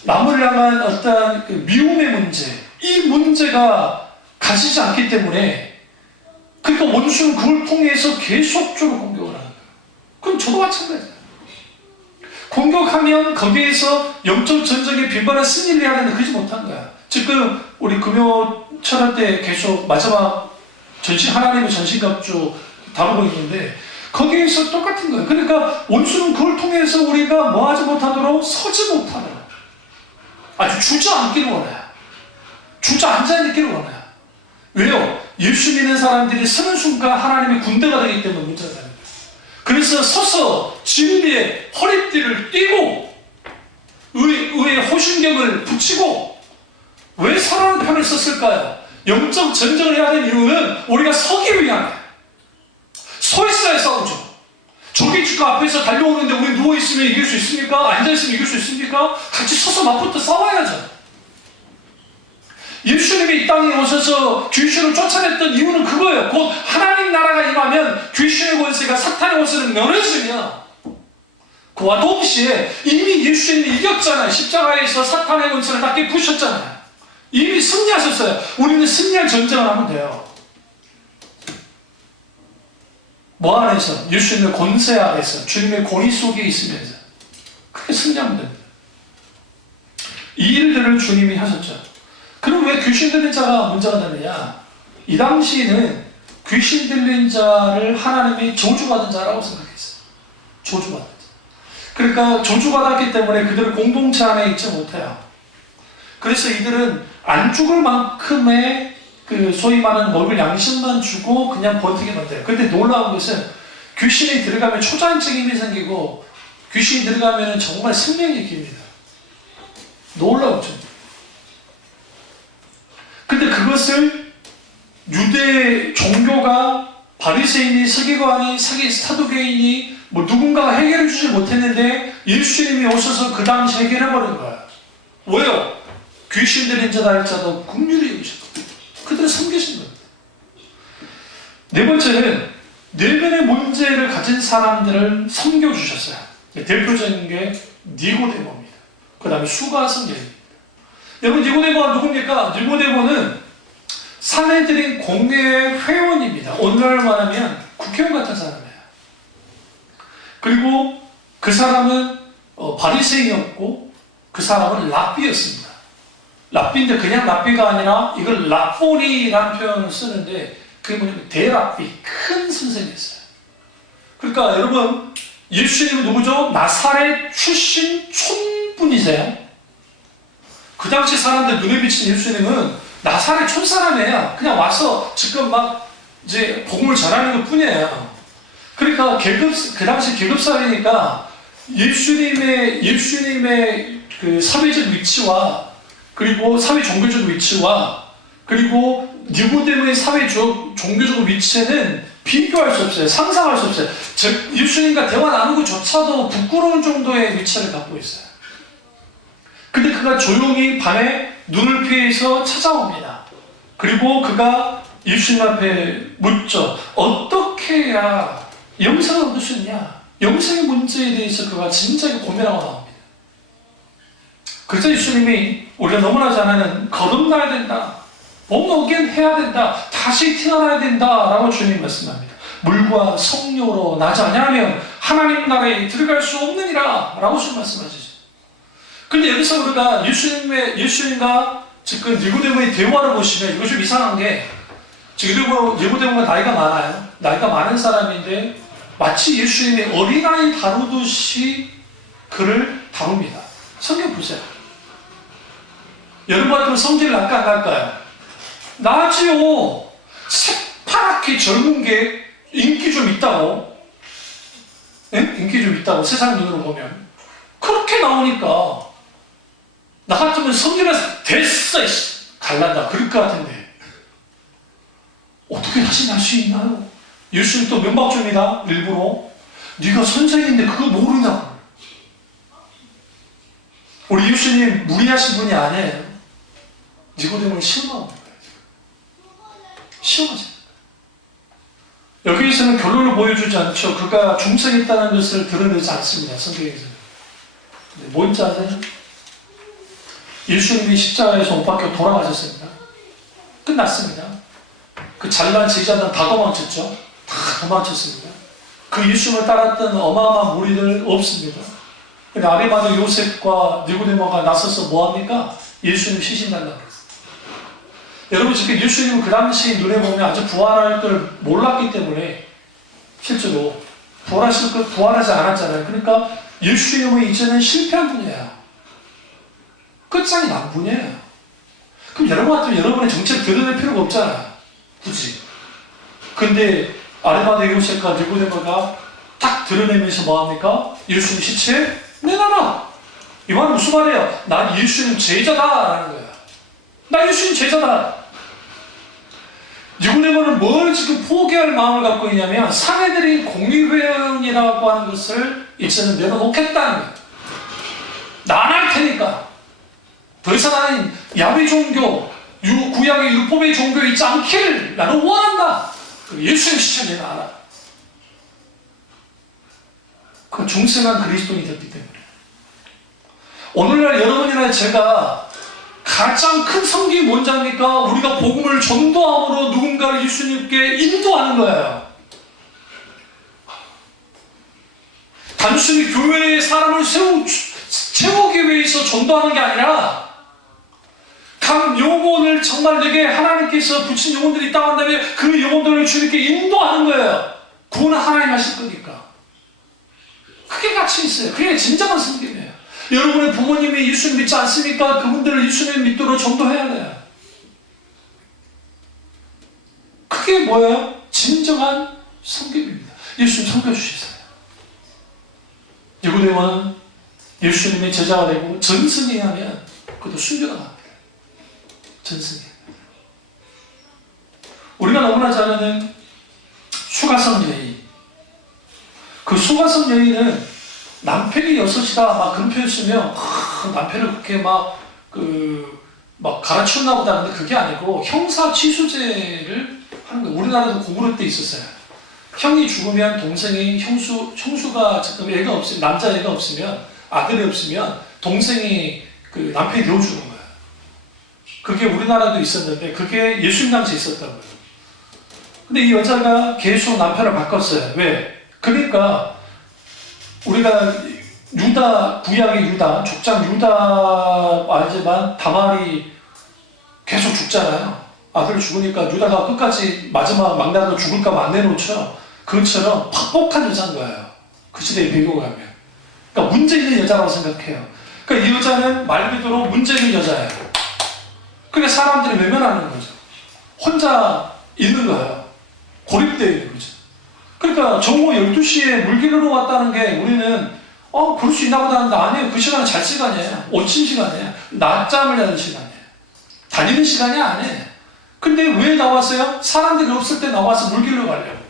남을 향한 어떤 그 미움의 문제, 이 문제가 가시지 않기 때문에, 그러니까 원수는 그걸 통해서 계속적으로 공격을 하는 거예요. 그럼 저도 마찬가지예요. 공격하면 거기에서 영적 전쟁에 빈번한 승리를 해야 되는데 그러지 못한 거야. 지금 우리 금요 철학 때 계속 마지막 하나님의 전신갑주 다루고 있는데 거기에서 똑같은 거예요. 그러니까 원수는 그걸 통해서 우리가 뭐 하지 못하도록, 서지 못하도록 아주 주저앉기를 원해요. 주저앉아있기를 원해요. 왜요? 예수 믿는 사람들이 서는 순간 하나님의 군대가 되기 때문에 문제가 됩니다. 그래서 서서 진리의 허리띠를 띠고 의의 호신경을 붙이고, 왜 서라는 편을 썼을까요? 영적 전쟁을 해야 되는 이유는 우리가 서기 위함이에요. 서 있어야 싸우죠. 적이 지금 앞에서 달려오는데 우리 누워있으면 이길 수 있습니까? 앉아있으면 이길 수 있습니까? 같이 서서 맞붙어 싸워야죠. 예수님이 이 땅에 오셔서 귀신을 쫓아냈던 이유는 그거예요. 곧 하나님 나라가 임하면 귀신의 권세가, 사탄의 권세는 면해지며, 그와 동시에 이미 예수님이 이겼잖아요. 십자가에서 사탄의 권세를 다 깨부셨잖아요. 이미 승리하셨어요. 우리는 승리할 전쟁을 하면 돼요. 뭐 안에서? 예수님의 권세 아래서, 주님의 권위 속에 있으면서. 그게 승리하면 됩니다. 이 일들을 주님이 하셨죠. 그럼 왜 귀신 들린 자가 문제가 되느냐? 이 당시에는 귀신 들린 자를 하나님이 저주받은 자라고 생각했어요. 저주받은 자. 그러니까 저주받았기 때문에 그들은 공동체 안에 있지 못해요. 그래서 이들은 안 죽을 만큼의 그 소위 말하는 먹을 양식만 주고 그냥 버티기만 돼요. 근데 놀라운 것은 귀신이 들어가면 초자연적 힘이 생기고 귀신이 들어가면 정말 생명이 깁니다. 놀라우죠. 근데 그것을 유대 종교가 바리새인이 서기관이 사두개인이 뭐 누군가가 해결해 주지 못했는데 예수님이 오셔서 그 당시 해결해 버린 거야. 왜요? 귀신 들린 자다 할자도 긍휼히 여기셨고 그들을 섬기신 겁니다. 네 번째는 내면의 문제를 가진 사람들을 섬겨주셨어요. 대표적인 게 니고데모입니다. 그 다음에 수가 성경입니다. 여러분 니고데모가 누굽니까? 니고데모는 사내들인 공회의 회원입니다. 오늘날 말하면 국회의원 같은 사람이에요. 그리고 그 사람은 바리새인이었고 그 사람은 랍비였습니다. 랍비인데 그냥 랍비가 아니라 이걸 랍보니라는 표현을 쓰는데 그게 뭐냐면 대랍비, 큰 선생이었어요. 그러니까 여러분 예수님은 누구죠? 나사렛 출신 촌분이세요. 그 당시 사람들 눈에 비친 예수님은 나사렛 촌사람이에요. 그냥 와서 지금 막 이제 복음을 전하는 것 뿐이에요. 그러니까 그 당시 계급사회니까 예수님의 그 사회적 위치와 그리고 사회 종교적 위치와 그리고 니고데모의 사회 종교적 위치에는 비교할 수 없어요. 상상할 수 없어요. 즉 예수님과 대화 나누는 것조차도 부끄러운 정도의 위치를 갖고 있어요. 근데 그가 조용히 밤에 눈을 피해서 찾아옵니다. 그리고 그가 예수님 앞에 묻죠. 어떻게 해야 영생을 얻을 수 있냐? 영생의 문제에 대해서 그가 진작에 고민하고 나옵니다. 그래서 예수님이 우리가 너무나 잘 아는 거듭나야 된다. 몸 어긴 해야 된다. 다시 태어나야 된다라고 주님 말씀합니다. 물과 성령으로 나지 아니하면 하나님 나라에 들어갈 수 없느니라 라고 주님 말씀하시죠. 근데 여기서 우리가 예수님과 지금 니고데모의 대화를 보시면 이거 좀 이상한 게 지금 니고데모가 나이가 많아요. 나이가 많은 사람인데 마치 예수님이 어린아이 다루듯이 그를 다룹니다. 성경 보세요. 여러분 같으면 성질 날까 안 날까요? 나지요. 새파랗게 젊은 게 인기 좀 있다고. 네? 인기 좀 있다고 세상 눈으로 보면 그렇게 나오니까 나 같으면 성질에서 됐어 갈란다 그럴 것 같은데 어떻게 다시 날 수 있나요? 예수님 또 면박 줍니다. 일부러 네가 선생인데 그거 모르냐. 우리 예수님 무리하신 분이 아니에요. 니고데모를 시험하는 거예요. 시험하지. 여기에서는 결론을 보여주지 않죠. 그가 중생했다는 것을 드러내지 않습니다. 성경에서는. 뭔지 아세요? 예수님이 십자가에서 못 박혀 돌아가셨습니다. 끝났습니다. 그 잘난 제자들은 다 도망쳤죠. 다 도망쳤습니다. 그 예수님을 따랐던 어마어마한 무리들 없습니다. 근데 아리마다 요셉과 니고데모가 나서서 뭐합니까? 예수님 시신달라고 그랬어요. 여러분 지금 예수님은 그 당시 눈에 보면 아주 부활할 걸 몰랐기 때문에 실제로 부활하지 않았잖아요. 그러니까 예수님은 이제는 실패한 분이에요. 끝장이 난 분이에요. 그럼 여러분 같으면 여러분의 정체를 드러낼 필요가 없잖아요. 굳이. 근데 아리마다 요셉과 니고데모가 딱 드러내면서 뭐합니까? 예수님 시체 내놔라. 이 말은 무슨 말이에요? 난 예수님 제자다라는 거예요. 나 예수님 제자다. 니고데모는 뭘 지금 포기할 마음을 갖고 있냐면 사내들이 공의회원이라고 하는 것을 이제는 내려놓겠다는 거예요. 난 할 테니까 더 이상 나는 야훼 종교, 구약의 율법의 종교에 있지 않기를 나는 원한다. 예수님 시체 내놔라. 그 중생한 그리스도인이 됐기 때문에 오늘날 여러분이나 제가 가장 큰 성격이 뭔지 압니까? 우리가 복음을 전도함으로 누군가를 예수님께 인도하는 거예요. 단순히 교회에 사람을 채우기 위해서 전도하는 게 아니라 각 영혼을 정말 내게 하나님께서 붙인 영혼들이 있다고 한다면 그 영혼들을 주님께 인도하는 거예요. 구원은 하나님 하실 거니까. 그게 가장 가치 있어요. 그게 진정한 섬김이에요. 여러분의 부모님이 예수님 믿지 않습니까? 그분들을 예수님 믿도록 전도해야 돼요. 그게 뭐예요? 진정한 섬김입니다. 예수님 섬겨주시세요. 니고데모는 예수님의 제자가 되고 전승이 하면 그것도 순교가 납니다. 전승이. 우리가 너무나 잘 아는 수가성 여인. 그 수가성 여인은 남편이 여섯이다 막 그런 표현 쓰면 남편을 그렇게 막 갈아치웠나 보다 하는데 그게 아니고 형사 취수제를 하는 거예요. 우리나라도 고구려 때 있었어요. 형이 죽으면 동생이 형수가 지금 애가 없으면 남자 애가 없으면 아들이 없으면 동생이 그 남편이 되어주는 거예요. 그게 우리나라도 있었는데 그게 예수님 당시에 있었던 거예요. 근데 이 여자가 계속 남편을 바꿨어요. 왜? 그러니까 우리가 유다, 구약의 유다, 족장 유다 알지만 다말이 계속 죽잖아요. 아들 죽으니까 유다가 끝까지 마지막 막내 아들 죽을까 봐 안 내놓죠. 그것처럼 팍폭한 여자인 거예요. 그 시대에 배경을 가면. 그러니까 문제 있는 여자라고 생각해요. 그러니까 이 여자는 말 그대로 문제 있는 여자예요. 그러니까 사람들이 외면하는 거죠. 혼자 있는 거예요. 고립되어 있는 거죠. 그러니까 정오 12시에 물기르러 왔다는 게 우리는 그럴 수 있나 보다 하는데 아니에요. 그 시간은 잘 시간이에요. 오침 시간이에요. 낮잠을 자는 시간이에요. 다니는 시간이 아니에요. 근데 왜 나왔어요? 사람들이 없을 때 나와서 물기르러 가려고.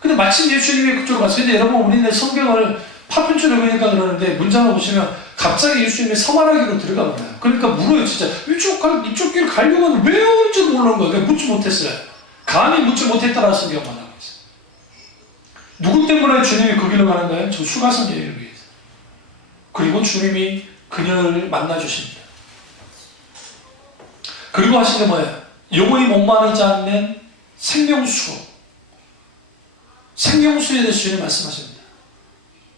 근데 마침 예수님이 그쪽으로 갔어요. 근데 여러분 우리는 성경을 파편줄을 그러니까 그러는데 문장을 보시면 갑자기 예수님이 서말하기로 들어가 버려요. 그러니까 물어요. 진짜 이쪽 길 가려고 하는데 왜 오는지 모르는 거예요. 그냥 묻지 못했어요. 감히 묻지 못했다라는 성경만 하고 있어요. 누구 때문에 주님이 그 길로 가는 거예요? 저 수가성 여인을 위해서. 그리고 주님이 그녀를 만나주십니다. 그리고 하신 게 뭐예요? 영원히 목마르지 않는 생명수에 대해서 주님 말씀하십니다.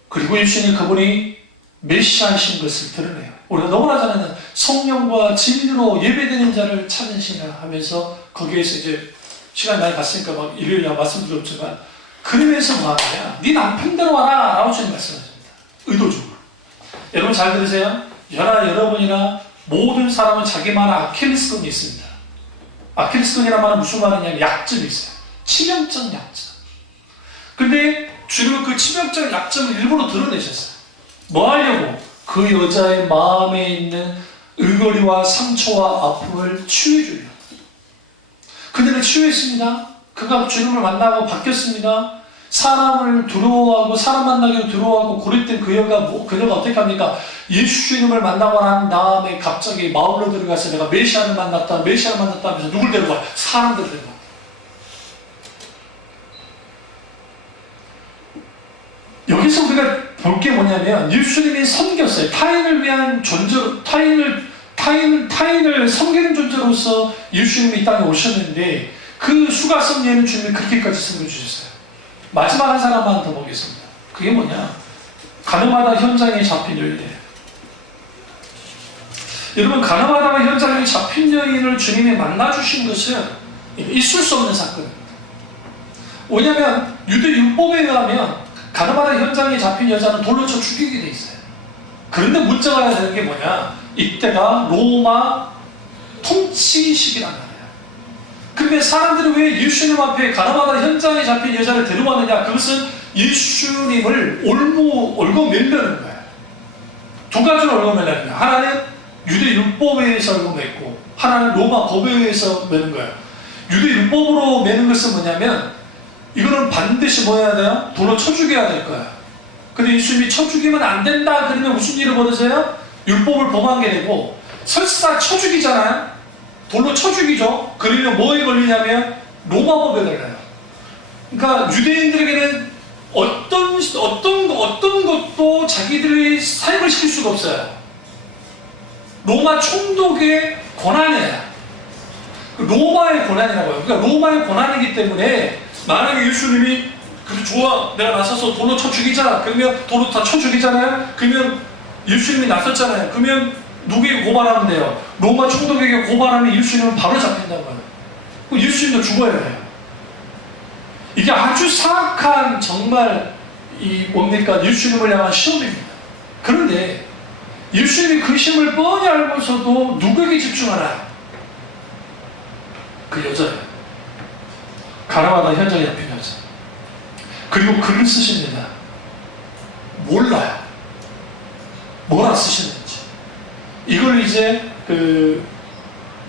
그리고 예수님 그분이 메시아이신 것을 드러내요. 우리가 너무나 잘 아는 성령과 진리로 예배드리는 자를 찾으시나 하면서 거기에서 이제 시간이 많이 갔으니까 막 일요일에 말씀드렸지만 그러면서 뭐 하느냐? 네 남편대로 와라 라고 주님 말씀하십니다. 의도적으로. 여러분 잘 들으세요. 여러분이나 모든 사람은 자기만의 아킬레스건이 있습니다. 아킬레스건이란 말은 무슨 말이냐면 약점이 있어요. 치명적 약점. 근데 주님은 그 치명적 약점을 일부러 드러내셨어요. 뭐 하려고? 그 여자의 마음에 있는 의거리와 상처와 아픔을 치유해주려고. 그녀를 치유했습니다. 그가 주님을 만나고 바뀌었습니다. 사람을 두려워하고 사람 만나기로 두려워하고 고립된 그녀가 어떻게 합니까? 예수 주님을 만나고 난 다음에 갑자기 마을로 들어가서 내가 메시아를 만났다 하면서 누굴 데려가요? 사람들을 데려가요. 여기서 우리가 볼 게 뭐냐면 예수님이 섬겼어요. 타인을 위한 존재, 타인을 섬기는 존재로서 예수님이 이 땅에 오셨는데 그 수가성 여인은 주님이 그렇게까지 섬겨주셨어요. 마지막 한 사람만 더 보겠습니다. 그게 뭐냐? 가늠하다 현장에 잡힌 여인이에요. 여러분 가늠하다가 현장에 잡힌 여인을 주님이 만나주신 것은 있을 수 없는 사건입니다. 왜냐하면 유대 율법에 의하면 가늠하다 현장에 잡힌 여자는 돌로 쳐 죽이게 돼 있어요. 그런데 문제가 되는 게 뭐냐? 이때가 로마 통치 시기란 말이에요. 그런데 사람들이 왜 예수님 앞에 가늠하다 현장에 잡힌 여자를 데려왔느냐? 그것은 예수님을 얽어매려는 거예요. 두 가지로 얽어매려는 거예요. 하나는 유대 율법에 의해서 얽어매고 하나는 로마 법에 의해서 매는 거예요. 유대 율법으로 매는 것은 뭐냐면 이거는 반드시 뭐 해야 돼요? 돌로 쳐 죽여야 될 거예요. 근데 예수님이 쳐 죽이면 안 된다 그러면 무슨 일을 벌어져요? 율법을 범하게 되고 설사 쳐 죽이잖아요. 돌로 쳐 죽이죠. 그러면 뭐에 걸리냐면 로마법에 걸려요. 그러니까 유대인들에게는 어떤 것도 자기들이 사용을 시킬 수가 없어요. 로마 총독의 권한이에요. 로마의 권한이라고 해요. 그러니까 로마의 권한이기 때문에 만약에 예수님이 그래 좋아 내가 나서서 돌로 쳐 죽이자 그러면 돌로 다 쳐 죽이잖아요. 그러면 예수님이 나섰잖아요. 그러면 누구에게 고발하면 돼요? 로마 총독에게 고발하면 예수님은 바로 잡힌단 말이에요. 예수님도 죽어야 돼요. 이게 아주 사악한 정말 뭡니까? 예수님을 향한 시험입니다. 그런데 예수님이 그 시험을 뻔히 알면서도 누구에게 집중하나요? 그 여자예요. 가나마다 현장에 잡힌 여자. 그리고 글을 쓰십니다. 몰라요. 뭐라 쓰시는지. 이걸 이제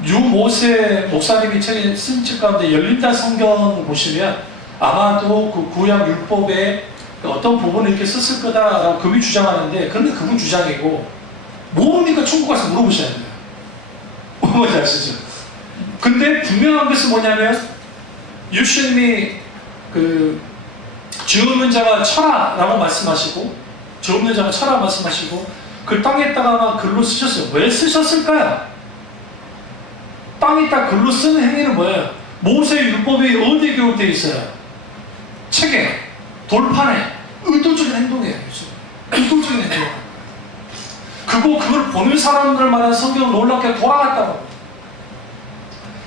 유모세 목사님이 책에 쓴 책 가운데 열린다 성경을 보시면 아마도 그 구약 율법에 어떤 부분을 이렇게 썼을 거다라고 그분이 주장하는데, 그런데 그분 주장이고, 모르니까 천국 가서 물어보셔야 돼요. 뭔지 아시죠? 근데 분명한 것은 뭐냐면, 예수님이 죄 없는 자가 쳐라라고 말씀하시고, 죄 없는 자가 쳐라 말씀하시고, 그 땅에다가 글로 쓰셨어요. 왜 쓰셨을까요? 땅에다 글로 쓰는 행위는 뭐예요? 모세 율법이 어디에 기록되어 있어요? 책에, 돌판에. 의도적인 행동이에요. 의도적인 행동. 그걸 보는 사람들마다 성경을 놀랍게 돌아갔다고.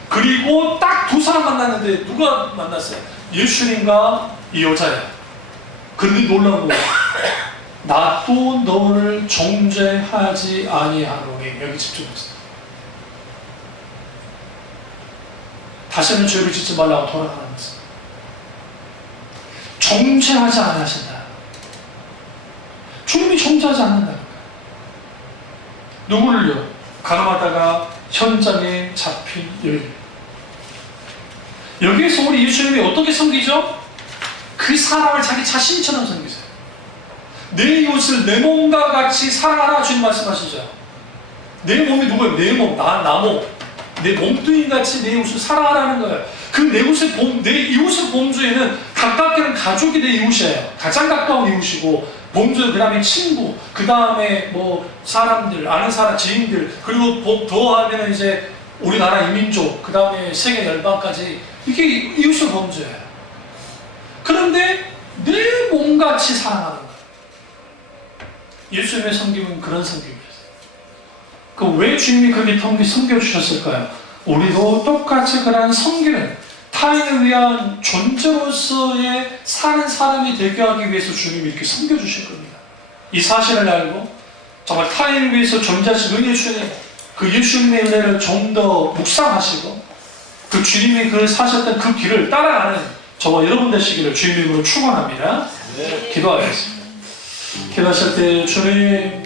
그리고 딱 두 사람 만났는데 누가 만났어요? 예수님과 이 여자예요. 그런데 놀라운 거예요. 나도 너를 정죄하지 아니하노니. 여기 집중했어요. 다시는 죄를 짓지 말라고 돌아가는 거예요. 정죄하지 않으신다. 주님이 정죄하지 않는다. 누구를요? 가늠하다가 현장에 잡힌 여인. 여기에서 우리 예수님이 어떻게 섬기죠? 그 사람을 자기 자신처럼 섬기세요. 내 이웃을 내 몸과 같이 사랑하라 주님 말씀하시죠. 내 몸이 누구예요? 내 몸, 나 몸. 내 몸뚱이같이 내 이웃을 사랑하라는 거예요. 내 이웃의 범주에는 가깝게는 가족이 내 이웃이에요. 가장 가까운 이웃이고, 범주, 그 다음에 친구, 그 다음에 뭐 사람들, 아는 사람, 지인들, 그리고 더하면 이제 우리나라 이민족, 그 다음에 세계 열방까지, 이게 이웃의 범주예요. 그런데 내 몸같이 사랑하는 거예요. 예수님의 섬김은 그런 섬김이었어요. 왜 주님이 그렇게 섬겨주셨을까요? 우리도 똑같이 그런 섬기는, 타인을 위한 존재로서의 사는 사람이 되게 하기 위해서 주님이 이렇게 섬겨주실 겁니다. 이 사실을 알고 정말 타인을 위해서 존재하신 은혜 주님, 그 예수님의 은혜를 좀 더 묵상하시고 그 주님이 사셨던 그 길을 따라가는 저와 여러분 되시기를 주님의 이름으로 축원합니다. 기도하겠습니다. 기도하실 때 주님,